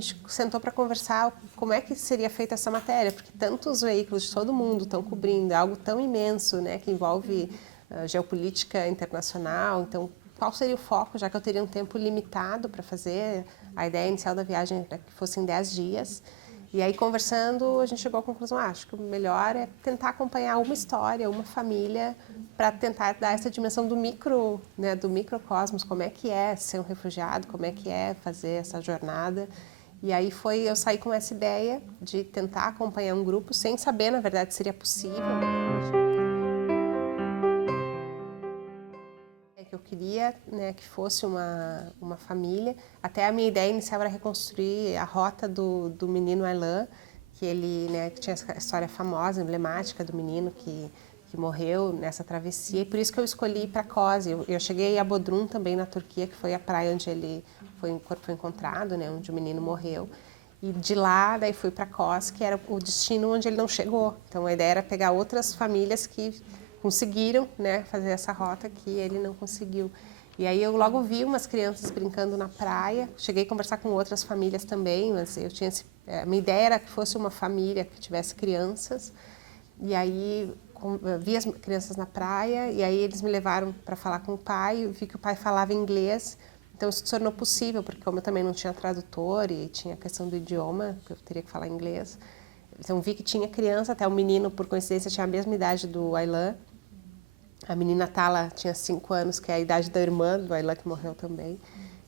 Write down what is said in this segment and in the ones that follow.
gente sentou para conversar como é que seria feita essa matéria, porque tantos veículos de todo mundo estão cobrindo, é algo tão imenso, né, que envolve geopolítica internacional, então qual seria o foco, já que eu teria um tempo limitado para fazer. A ideia inicial da viagem era que fossem 10 dias, e aí conversando a gente chegou à conclusão, acho que o melhor é tentar acompanhar uma história, uma família, para tentar dar essa dimensão do micro, né, do microcosmos, como é que é ser um refugiado, como é que é fazer essa jornada. E aí eu saí com essa ideia de tentar acompanhar um grupo sem saber, na verdade, se seria possível. Que eu queria, né, que fosse uma família. Até a minha ideia inicial era reconstruir a rota do menino Aylan, que ele, né, que tinha essa história famosa, emblemática do menino que morreu nessa travessia, e por isso que eu escolhi ir para Kos. Eu cheguei a Bodrum também, na Turquia, que foi a praia onde o corpo foi encontrado, né, onde o menino morreu. E de lá, daí fui para Kos, que era o destino onde ele não chegou. Então a ideia era pegar outras famílias que conseguiram, né, fazer essa rota que ele não conseguiu. E aí eu logo vi umas crianças brincando na praia, cheguei a conversar com outras famílias também, mas eu tinha a minha ideia era que fosse uma família que tivesse crianças. E aí vi as crianças na praia, e aí eles me levaram para falar com o pai, eu vi que o pai falava inglês, então isso se tornou possível, porque como eu também não tinha tradutor e tinha a questão do idioma, que eu teria que falar inglês, então vi que tinha criança, até o menino, por coincidência, tinha a mesma idade do Aylan. A menina Tala tinha 5 anos, que é a idade da irmã do Aylan, que morreu também.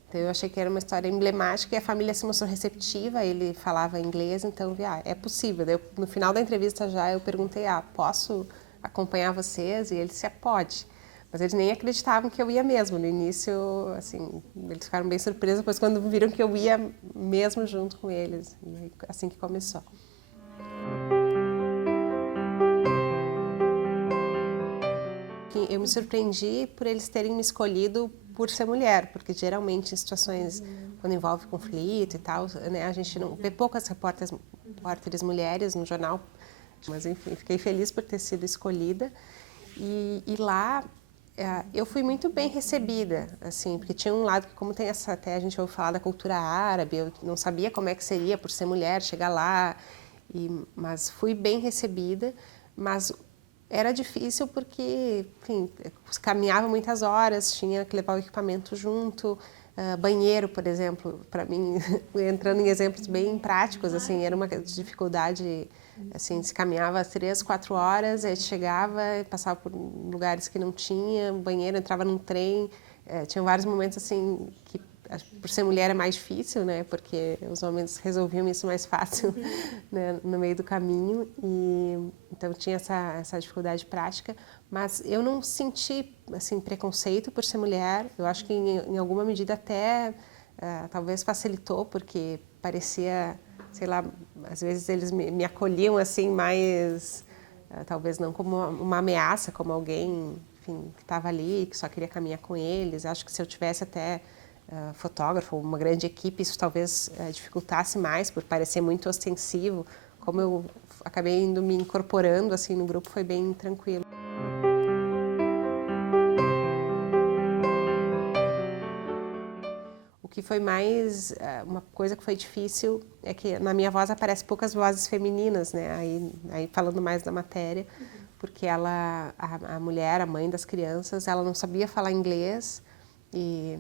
Então eu achei que era uma história emblemática e a família se mostrou receptiva, ele falava inglês, então eu vi, é possível. Daí no final da entrevista já eu perguntei, posso acompanhar vocês? E ele disse, pode. Mas eles nem acreditavam que eu ia mesmo. No início, assim, eles ficaram bem surpresos, depois quando viram que eu ia mesmo junto com eles. E assim que começou. Eu me surpreendi por eles terem me escolhido por ser mulher, porque geralmente em situações quando envolve conflito e tal, né, a gente não vê poucas repórteres mulheres no jornal, mas enfim, fiquei feliz por ter sido escolhida. E lá eu fui muito bem recebida, assim, porque tinha um lado que, como tem até a gente ouve falar da cultura árabe, eu não sabia como é que seria por ser mulher chegar lá, mas fui bem recebida, mas era difícil porque, enfim, caminhava muitas horas, tinha que levar o equipamento junto, banheiro, por exemplo, para mim, entrando em exemplos bem práticos, assim, era uma dificuldade, assim, se caminhava 3, 4 horas, aí chegava, passava por lugares que não tinha, banheiro, entrava num trem, tinha vários momentos, assim, que por ser mulher é mais difícil, né, porque os homens resolviam isso mais fácil, né, no meio do caminho, e então tinha essa dificuldade prática, mas eu não senti, assim, preconceito por ser mulher. Eu acho que em alguma medida até talvez facilitou, porque parecia, sei lá, às vezes eles me acolhiam assim mais, talvez não como uma ameaça, como alguém, enfim, que estava ali, que só queria caminhar com eles. Acho que se eu tivesse até fotógrafo, uma grande equipe, isso talvez dificultasse mais, por parecer muito ostensivo. Como eu acabei indo me incorporando assim no grupo, foi bem tranquilo. O que foi mais, uma coisa que foi difícil é que na minha voz aparecem poucas vozes femininas, né? Aí falando mais da matéria, porque a mulher, a mãe das crianças, ela não sabia falar inglês, e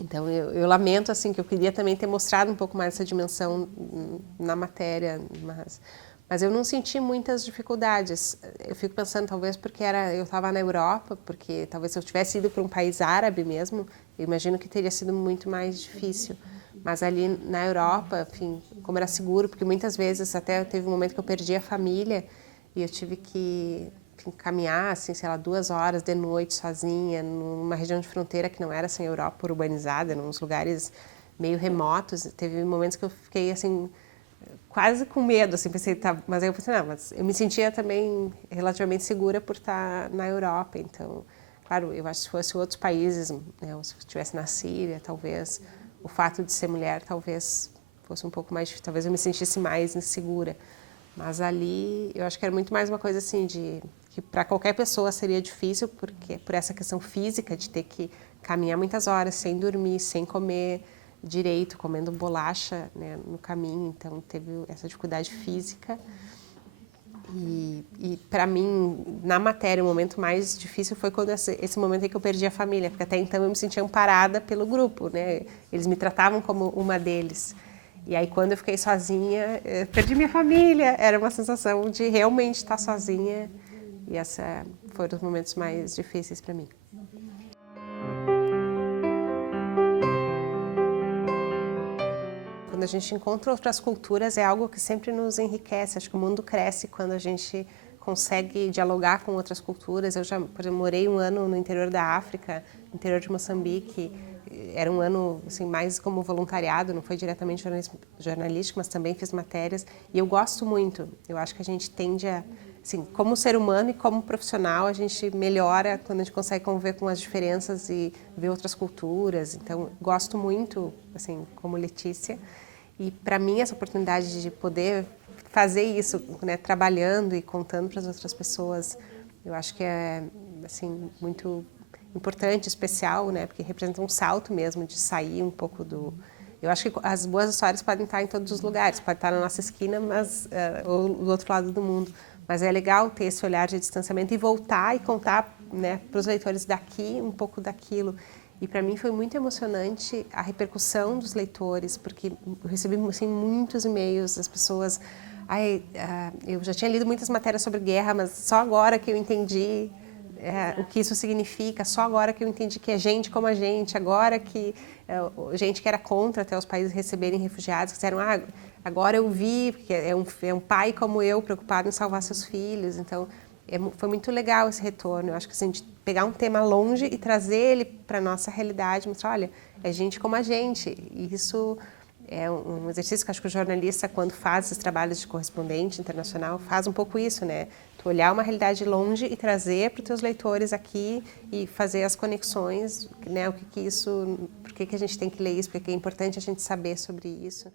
então eu lamento, assim, que eu queria também ter mostrado um pouco mais essa dimensão na matéria, mas eu não senti muitas dificuldades. Eu fico pensando, talvez porque eu estava na Europa, porque talvez se eu tivesse ido para um país árabe mesmo, eu imagino que teria sido muito mais difícil. Mas ali na Europa, enfim, como era seguro, porque muitas vezes até teve um momento que eu perdi a família e eu tive que caminhar, assim, sei lá, 2 horas de noite sozinha, numa região de fronteira que não era assim, Europa urbanizada, nos lugares meio remotos. Teve momentos que eu fiquei, assim, quase com medo, assim, pensei, tá, mas aí eu pensei, não, mas eu me sentia também relativamente segura por estar na Europa, então, claro, eu acho que se fosse outros países, né, se eu estivesse na Síria, talvez o fato de ser mulher talvez fosse um pouco mais difícil, talvez eu me sentisse mais insegura, mas ali eu acho que era muito mais uma coisa assim de que para qualquer pessoa seria difícil, porque por essa questão física de ter que caminhar muitas horas sem dormir, sem comer, direito, comendo bolacha, né, no caminho, então teve essa dificuldade física. E para mim, na matéria, o momento mais difícil foi quando esse momento em que eu perdi a família, porque até então eu me sentia amparada pelo grupo, né? Eles me tratavam como uma deles. E aí, quando eu fiquei sozinha, eu perdi minha família. Era uma sensação de realmente estar sozinha. E essa foram os momentos mais difíceis para mim. Quando a gente encontra outras culturas, é algo que sempre nos enriquece. Acho que o mundo cresce quando a gente consegue dialogar com outras culturas. Eu já, por exemplo, morei um ano no interior da África, no interior de Moçambique. Era um ano assim, mais como voluntariado, não foi diretamente jornalístico, mas também fiz matérias. E eu gosto muito. Eu acho que a gente tende a, assim, como ser humano e como profissional, a gente melhora quando a gente consegue conviver com as diferenças e ver outras culturas. Então, gosto muito, assim, como Letícia. E para mim essa oportunidade de poder fazer isso, né, trabalhando e contando para as outras pessoas, eu acho que é assim muito importante, especial, né, porque representa um salto mesmo de sair um pouco do. Eu acho que as boas histórias podem estar em todos os lugares, pode estar na nossa esquina, mas ou do outro lado do mundo. Mas é legal ter esse olhar de distanciamento e voltar e contar, né, para os leitores daqui um pouco daquilo. E para mim foi muito emocionante a repercussão dos leitores, porque eu recebi assim, muitos e-mails das pessoas. Eu já tinha lido muitas matérias sobre guerra, mas só agora que eu entendi o que isso significa, só agora que eu entendi que é gente como a gente, agora que gente que era contra até os países receberem refugiados, que disseram, agora eu vi, porque é um pai como eu preocupado em salvar seus filhos, então foi muito legal esse retorno. Eu acho que assim, de pegar um tema longe e trazer ele para a nossa realidade, mostrar, olha, é gente como a gente. E isso é um exercício que acho que o jornalista, quando faz esses trabalhos de correspondente internacional, faz um pouco isso, né? Tu olhar uma realidade longe e trazer para os teus leitores aqui e fazer as conexões, né? O que isso, por que a gente tem que ler isso, porque é importante a gente saber sobre isso.